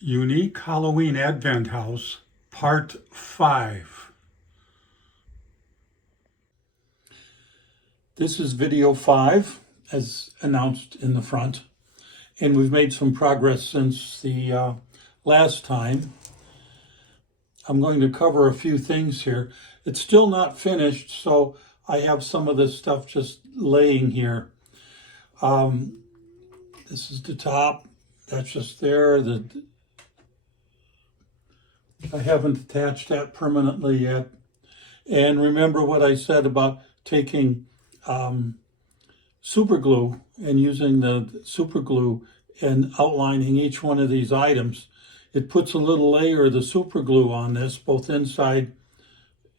Unique Halloween Advent House, Part 5. This is video 5, as announced in the front, and we've made some progress since the last time. I'm going to cover a few things here. It's still not finished, so I have some of this stuff just laying here. This is the top, that's just there. I haven't attached that permanently yet. And remember what I said about taking super glue and using the super glue and outlining each one of these items. It puts a little layer of the super glue on this, both inside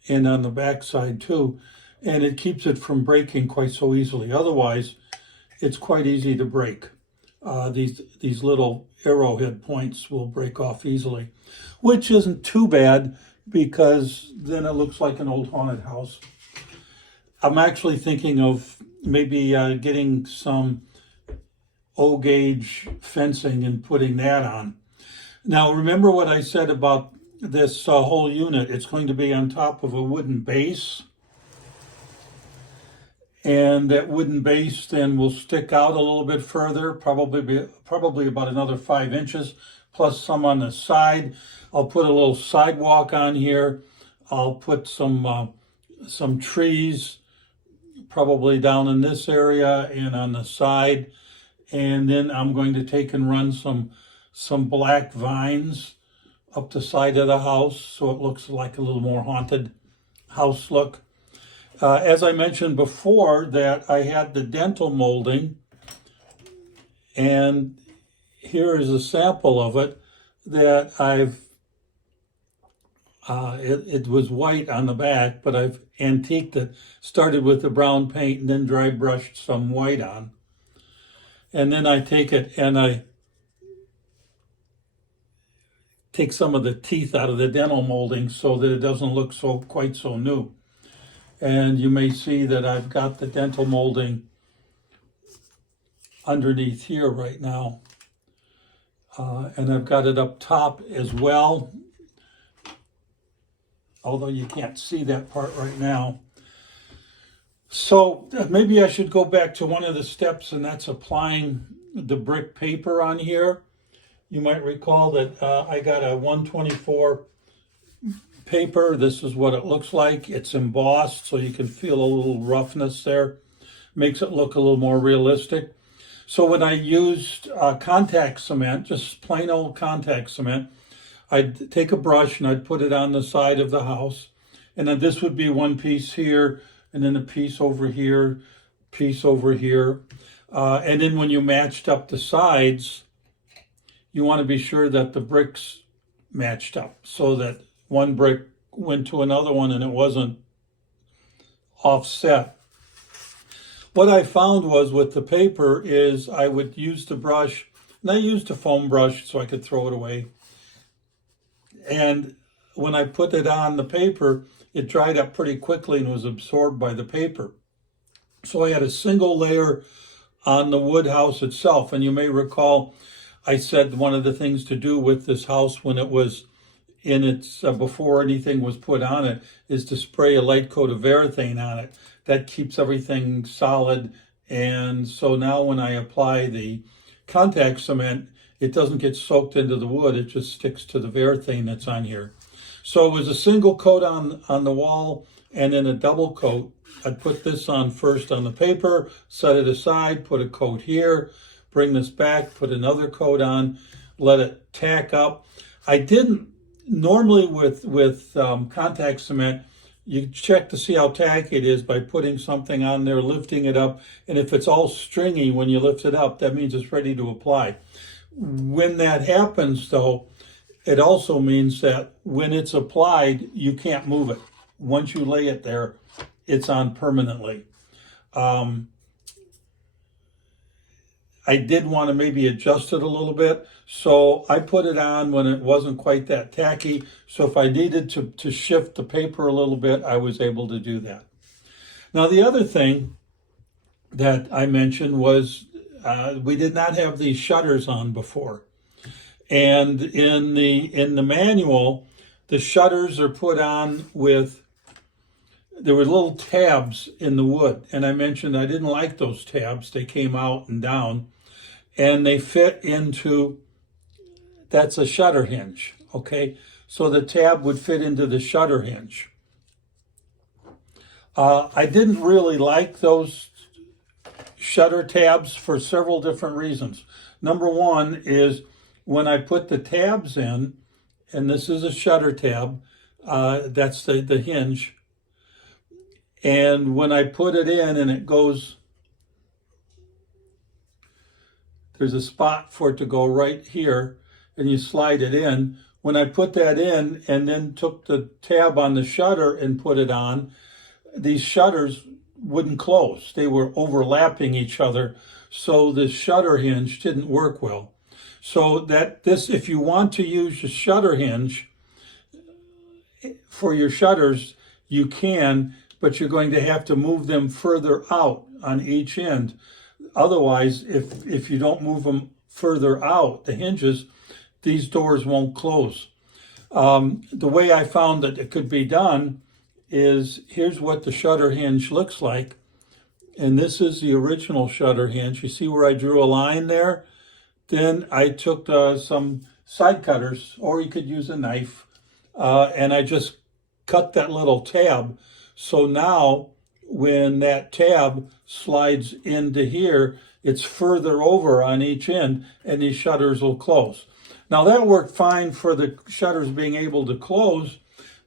and on the back side too, and it keeps it from breaking quite so easily. Otherwise, it's quite easy to break. These little arrowhead points will break off easily, which isn't too bad because then it looks like an old haunted house. I'm actually thinking of maybe getting some O-gauge fencing and putting that on. Now, remember what I said about this whole unit. It's going to be on top of a wooden base. And that wooden base then will stick out a little bit further, probably about another 5 inches, plus some on the side. I'll put a little sidewalk on here. I'll put some trees, probably down in this area and on the side. And then I'm going to take and run some black vines up the side of the house so it looks like a little more haunted house look. As I mentioned before, that I had the dental molding, and here is a sample of it that it was white on the back, but I've antiqued it, started with the brown paint and then dry brushed some white on. And then I take it and I take some of the teeth out of the dental molding so that it doesn't look quite so new. And you may see that I've got the dental molding underneath here right now. And I've got it up top as well, although you can't see that part right now. So maybe I should go back to one of the steps, and that's applying the brick paper on here. You might recall that I got a 124 paper. This is what it looks like. It's embossed, so you can feel a little roughness there. Makes it look a little more realistic. So when I used contact cement, just plain old contact cement, I'd take a brush and I'd put it on the side of the house. And then this would be one piece here, and then a piece over here, piece over here. And then when you matched up the sides, you want to be sure that the bricks matched up so that one brick went to another one and it wasn't offset. What I found was with the paper is I would use the brush, and I used a foam brush so I could throw it away. And when I put it on the paper, it dried up pretty quickly and was absorbed by the paper. So I had a single layer on the wood house itself. And you may recall I said one of the things to do with this house when it was in its before anything was put on it is to spray a light coat of Varathane on it. That keeps everything solid, and so now when I apply the contact cement, it doesn't get soaked into the wood, it just sticks to the Varathane that's on here. So it was a single coat on the wall and then a double coat. I'd put this on first on the paper, set it aside, put a coat here, bring this back, put another coat on, let it tack up. I didn't normally with contact cement, you check to see how tacky it is by putting something on there, lifting it up, and if it's all stringy when you lift it up, that means it's ready to apply. When that happens, though, it also means that when it's applied, you can't move it. Once you lay it there, it's on permanently. I did want to maybe adjust it a little bit, so I put it on when it wasn't quite that tacky. So if I needed to shift the paper a little bit, I was able to do that. Now, the other thing that I mentioned was we did not have these shutters on before. And in the manual, the shutters are put on with, there were little tabs in the wood. And I mentioned I didn't like those tabs. They came out and down, and they fit into, that's a shutter hinge, okay? So the tab would fit into the shutter hinge. I didn't really like those shutter tabs for several different reasons. Number one is when I put the tabs in, and this is a shutter tab, that's the hinge, and when I put it in and it goes, there's a spot for it to go right here, and you slide it in. When I put that in and then took the tab on the shutter and put it on, these shutters wouldn't close. They were overlapping each other, so the shutter hinge didn't work well. So if you want to use the shutter hinge for your shutters, you can, but you're going to have to move them further out on each end. Otherwise, if you don't move them further out, the hinges, these doors won't close. The way I found that it could be done is, here's what the shutter hinge looks like. And this is the original shutter hinge. You see where I drew a line there? Then I took some side cutters, or you could use a knife, and I just cut that little tab. So now when that tab slides into here, it's further over on each end, and these shutters will close. Now that worked fine for the shutters being able to close,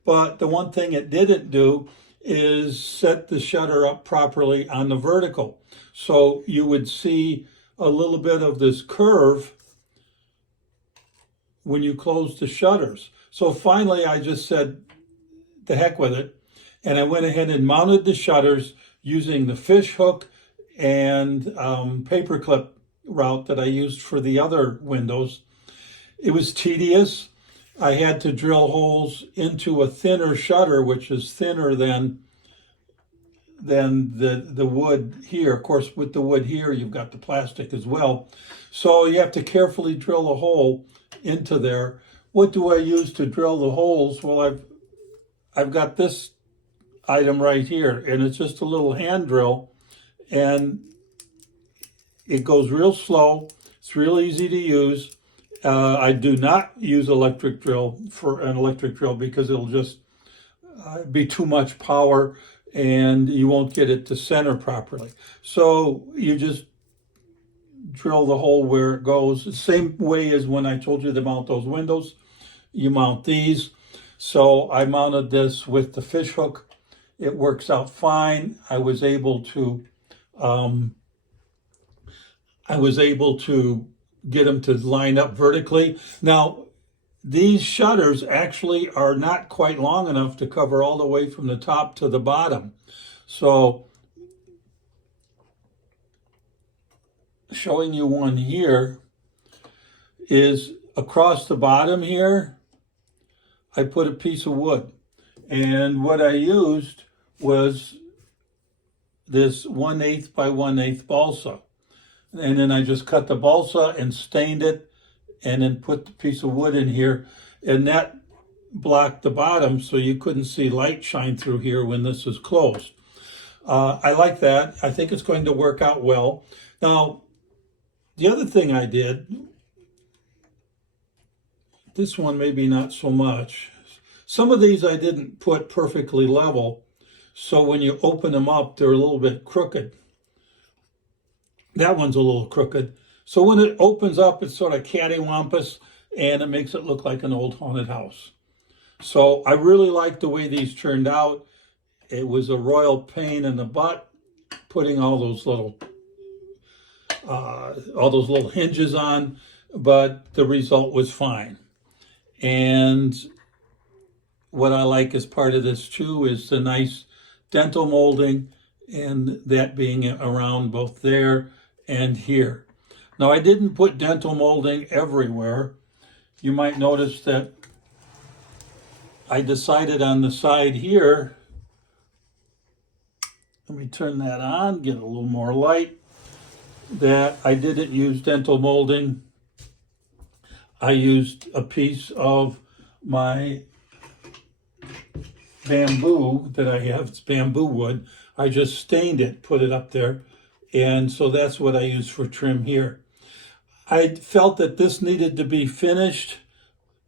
but the one thing it didn't do is set the shutter up properly on the vertical. So you would see a little bit of this curve when you close the shutters. So finally I just said, the heck with it. And I went ahead and mounted the shutters using the fish hook and paperclip route that I used for the other windows. It was tedious. I had to drill holes into a thinner shutter, which is thinner than the wood here. Of course, with the wood here, you've got the plastic as well. So you have to carefully drill a hole into there. What do I use to drill the holes? Well, I've got this item right here, and it's just a little hand drill, and it goes real slow. It's real easy to use. I do not use electric drill for an electric drill because it'll just be too much power and you won't get it to center properly. So you just drill the hole where it goes. The same way as when I told you to mount those windows, you mount these. So I mounted this with the fish hook. It works out fine. I was able to get them to line up vertically. Now, these shutters actually are not quite long enough to cover all the way from the top to the bottom. So, showing you one here is across the bottom here, I put a piece of wood. And what I used was this 1/8 by 1/8 balsa. And then I just cut the balsa and stained it and then put the piece of wood in here. And that blocked the bottom so you couldn't see light shine through here when this is closed. I like that. I think it's going to work out well. Now, the other thing I did, this one maybe not so much. Some of these I didn't put perfectly level, so when you open them up, they're a little bit crooked. That one's a little crooked. So when it opens up, it's sort of cattywampus, and it makes it look like an old haunted house. So I really like the way these turned out. It was a royal pain in the butt, putting all those little hinges on, but the result was fine. And what I like as part of this too is the nice dental molding, and that being around both there and here. Now, I didn't put dental molding everywhere. You might notice that I decided on the side here, let me turn that on, get a little more light, that I didn't use dental molding I used a piece of my bamboo that I have. It's bamboo wood. I just stained it, put it up there, and so that's what I use for trim here. I felt that this needed to be finished,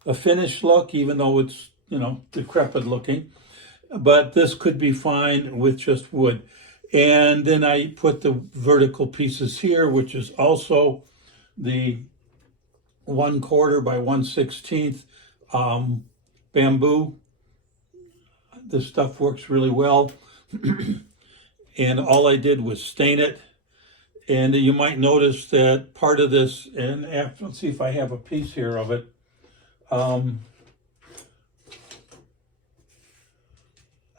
a finished look, even though it's, decrepit looking, but this could be fine with just wood. And then I put the vertical pieces here, which is also the 1/4 by 1/16 bamboo. This stuff works really well. And all I did was stain it. And you might notice that part of this, and let's see if I have a piece here of it.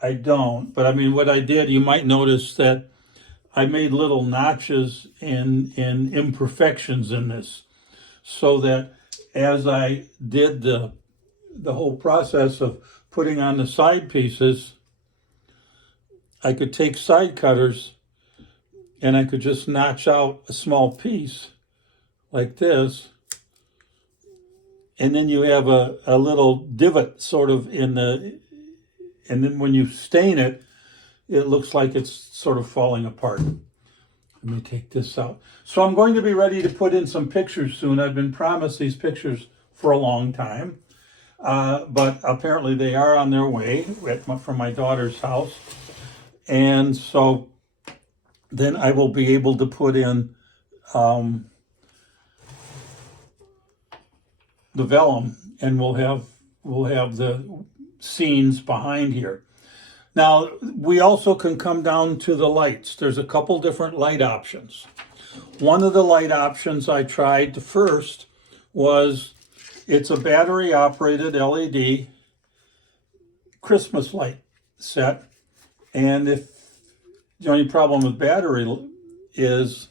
I don't, but I mean, what I did, you might notice that I made little notches and imperfections in this, so that as I did the whole process of putting on the side pieces, I could take side cutters and I could just notch out a small piece like this, and then you have a little divot sort of and then when you stain it, it looks like it's sort of falling apart. Let me take this out. So I'm going to be ready to put in some pictures soon. I've been promised these pictures for a long time, but apparently they are on their way from my daughter's house. And so then I will be able to put in the vellum, and we'll have the scenes behind here. Now, we also can come down to the lights. There's a couple different light options. One of the light options I tried first was, it's a battery operated LED Christmas light set. And the only problem with battery is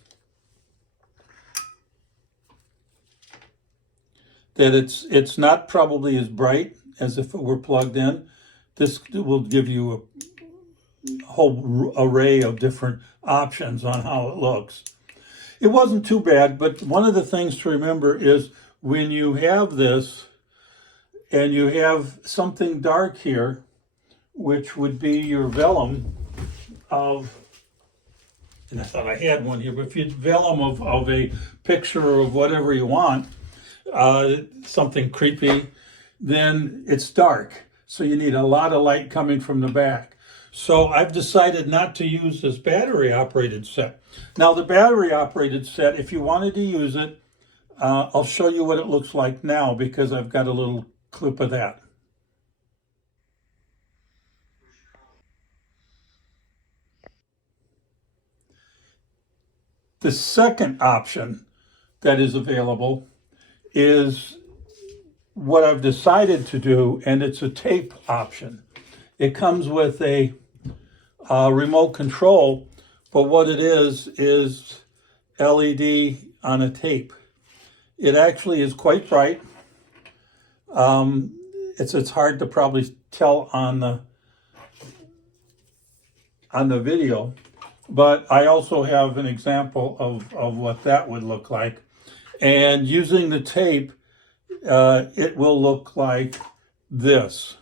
that it's not probably as bright as if it were plugged in. This will give you a whole array of different options on how it looks. It wasn't too bad, but one of the things to remember is when you have this and you have something dark here, which would be your vellum of, and I thought I had one here, but if you vellum of a picture of whatever you want, something creepy, then it's dark. So you need a lot of light coming from the back. So I've decided not to use this battery operated set. Now the battery operated set, if you wanted to use it, I'll show you what it looks like now, because I've got a little clip of that. The second option that is available is what I've decided to do, and it's a tape option. It comes with a remote control, but what it is LED on a tape. It actually is quite bright. It's hard to probably tell on the video, but I also have an example of what that would look like. And using the tape, it will look like this.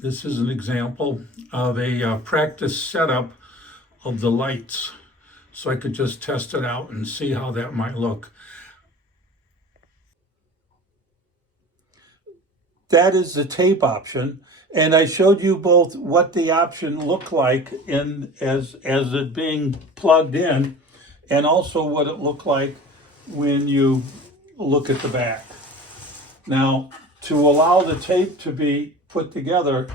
This is an example of a practice setup of the lights, so I could just test it out and see how that might look. That is the tape option, and I showed you both what the option looked like as it being plugged in, and also what it looked like when you look at the back. Now, to allow the tape to be put together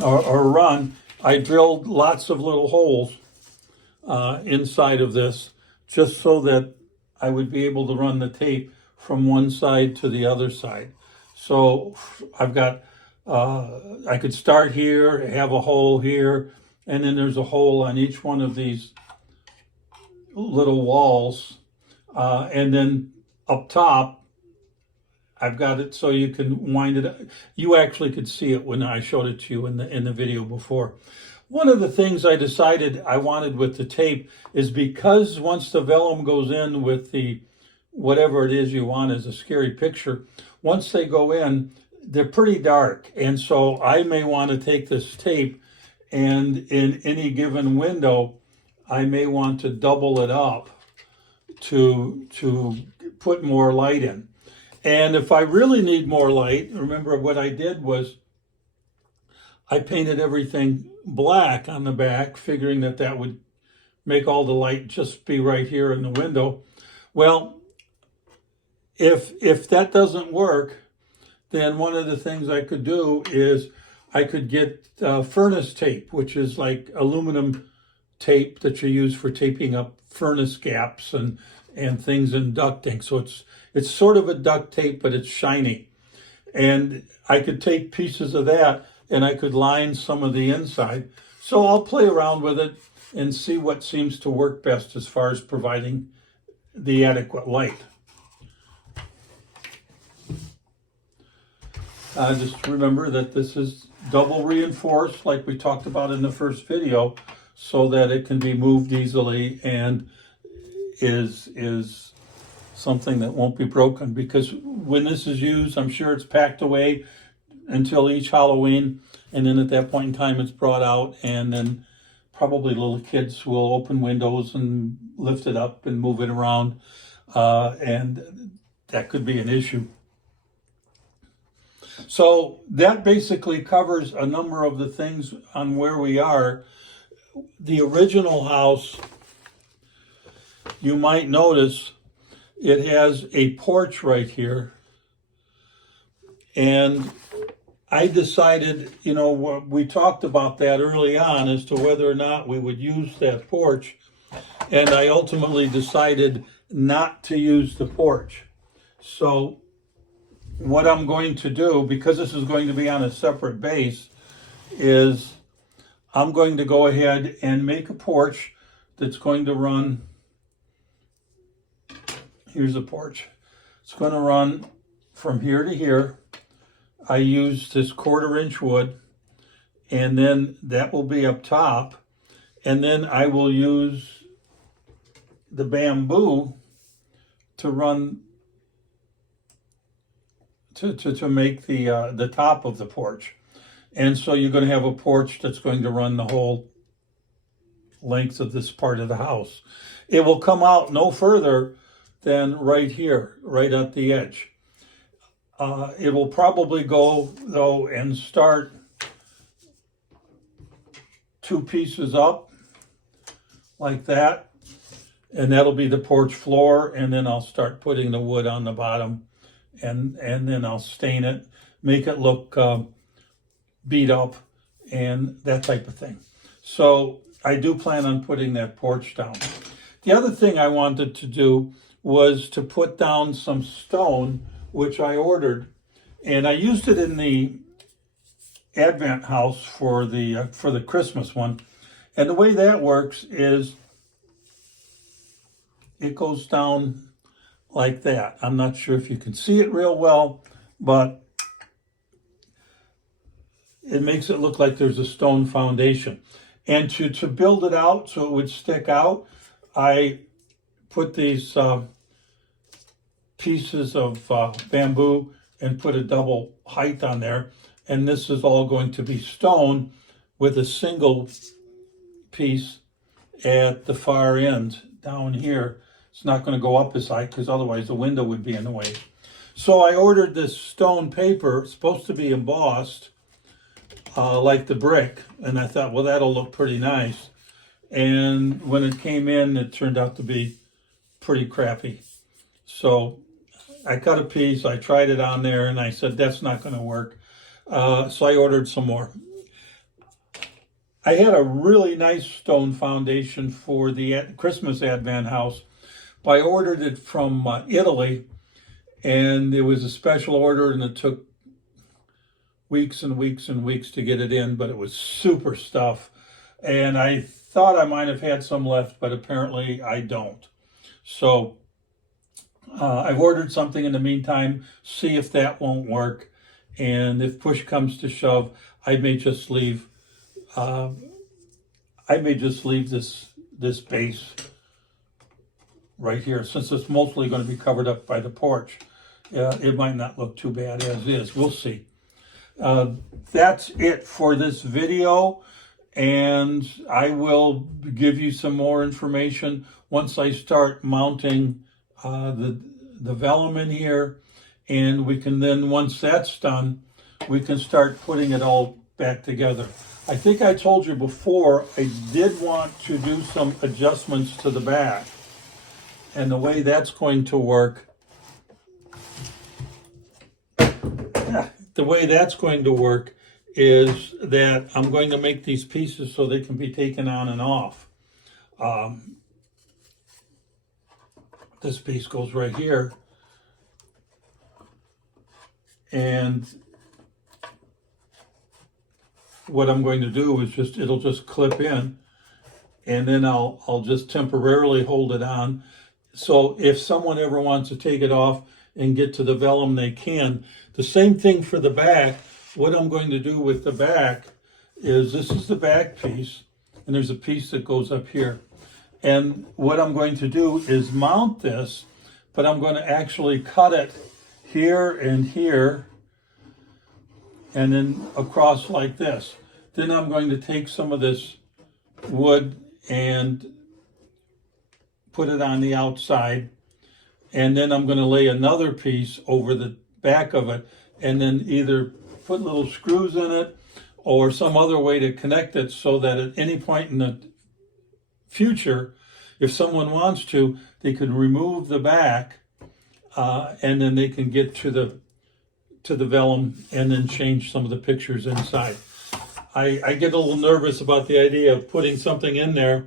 or run, I drilled lots of little holes inside of this, just so that I would be able to run the tape from one side to the other side. So I've got, I could start here, have a hole here, and then there's a hole on each one of these little walls. And then up top, I've got it so you can wind it. You actually could see it when I showed it to you in the video before. One of the things I decided I wanted with the tape is because once the vellum goes in with the whatever it is you want as a scary picture, once they go in, they're pretty dark. And so I may want to take this tape and in any given window, I may want to double it up to put more light in. And if I really need more light, remember what I did was I painted everything black on the back, figuring that that would make all the light just be right here in the window. Well, if that doesn't work, then one of the things I could do is I could get furnace tape, which is like aluminum tape that you use for taping up furnace gaps and things in ducting. So it's sort of a duct tape, but it's shiny. And I could take pieces of that and I could line some of the inside. So I'll play around with it and see what seems to work best as far as providing the adequate light. Just remember that this is double reinforced like we talked about in the first video so that it can be moved easily and is something that won't be broken, because when this is used, I'm sure it's packed away until each Halloween, and then at that point in time it's brought out, and then probably little kids will open windows and lift it up and move it around, and that could be an issue. So that basically covers a number of the things on where we are. The original house, you might notice it has a porch right here. And I decided, you know, we talked about that early on as to whether or not we would use that porch. And I ultimately decided not to use the porch. So what I'm going to do, because this is going to be on a separate base, is I'm going to go ahead and make a porch that's going to run. Here's a porch. It's going to run from here to here. I used this 1/4 inch wood, and then that will be up top. And then I will use the bamboo to run to make the top of the porch. And so you're going to have a porch that's going to run the whole length of this part of the house. It will come out no further than right here, right at the edge. It will probably go, though, and start 2 pieces up like that. And that'll be the porch floor. And then I'll start putting the wood on the bottom. And then I'll stain it, make it look beat up, and that type of thing. So I do plan on putting that porch down. The other thing I wanted to do was to put down some stone, which I ordered, and I used it in the Advent house for the Christmas one. And the way that works is it goes down like that. I'm not sure if you can see it real well, but it makes it look like there's a stone foundation. And to build it out so it would stick out, I put these pieces of bamboo and put a double height on there. And this is all going to be stone with a single piece at the far end down here. It's not going to go up as high because otherwise the window would be in the way. So I ordered this stone paper, supposed to be embossed like the brick. And I thought, well, that'll look pretty nice. And when it came in, it turned out to be pretty crappy. So I cut a piece, I tried it on there, and I said, that's not going to work. So I ordered some more. I had a really nice stone foundation for the Christmas Advent house. I ordered it from Italy, and it was a special order, and it took weeks and weeks and weeks to get it in, but it was super stuff. And I thought I might have had some left, but apparently I don't. So I've ordered something in the meantime, see if that won't work. And if push comes to shove, I may just leave this base right here, since it's mostly going to be covered up by the porch. It might not look too bad as is. We'll see. That's it for this video, and I will give you some more information once I start mounting the vellum in here, and we can then, once that's done, we can start putting it all back together. I think I told you before, I did want to do some adjustments to the back, and the way that's going to work, is that I'm going to make these pieces so they can be taken on and off. This piece goes right here, and what I'm going to do is it'll just clip in, and then I'll just temporarily hold it on. So if someone ever wants to take it off and get to the vellum, they can. The same thing for the back. What I'm going to do with the back is, this is the back piece, and there's a piece that goes up here. And what I'm going to do is mount this, but I'm going to actually cut it here and here, and then across like this. Then I'm going to take some of this wood and put it on the outside, and then I'm going to lay another piece over the back of it, and then either put little screws in it or some other way to connect it, so that at any point in the future, if someone wants to, they could remove the back, and then they can get to the vellum and then change some of the pictures inside. I get a little nervous about the idea of putting something in there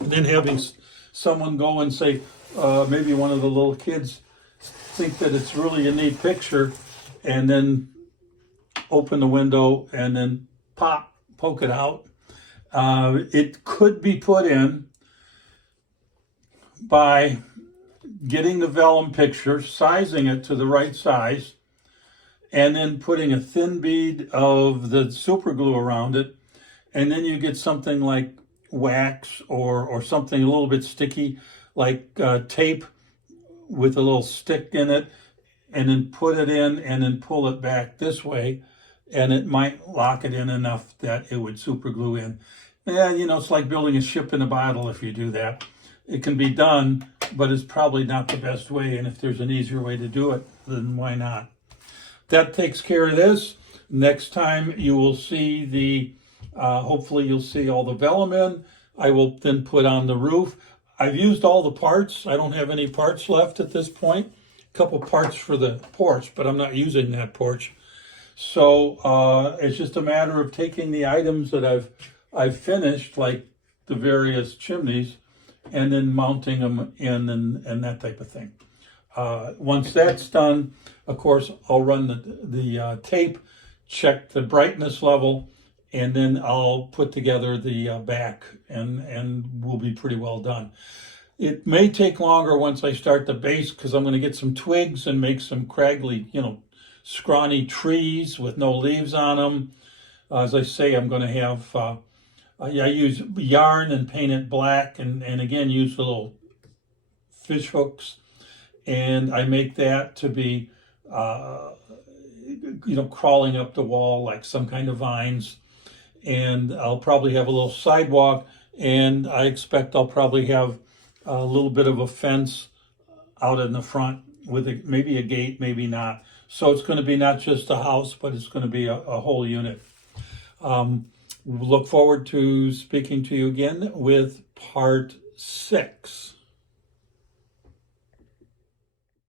and then having someone go and say, maybe one of the little kids think that it's really a neat picture, and then open the window and then poke it out. It could be put in by getting the vellum picture, sizing it to the right size, and then putting a thin bead of the super glue around it, and then you get something like wax or something a little bit sticky, like tape with a little stick in it, and then put it in and then pull it back this way, and it might lock it in enough that it would super glue in. Yeah, it's like building a ship in a bottle if you do that. It can be done, but it's probably not the best way, and if there's an easier way to do it, then why not? That takes care of this. Next time you will see hopefully you'll see all the vellum in. I will then put on the roof. I've used all the parts. I don't have any parts left at this point. A couple parts for the porch, but I'm not using that porch. So it's just a matter of taking the items that I've finished, like the various chimneys, and then mounting them in and that type of thing. Once that's done, of course, I'll run the tape, check the brightness level, and then I'll put together the back, and we'll be pretty well done. It may take longer once I start the base, because I'm going to get some twigs and make some craggly, scrawny trees with no leaves on them. As I say, I'm going to have, I use yarn and paint it black, and again, use little fish hooks, and I make that to be, crawling up the wall like some kind of vines. And I'll probably have a little sidewalk, and I expect I'll probably have a little bit of a fence out in the front with maybe a gate, maybe not. So it's going to be not just a house, but it's going to be a whole unit. Look forward to speaking to you again with part 6.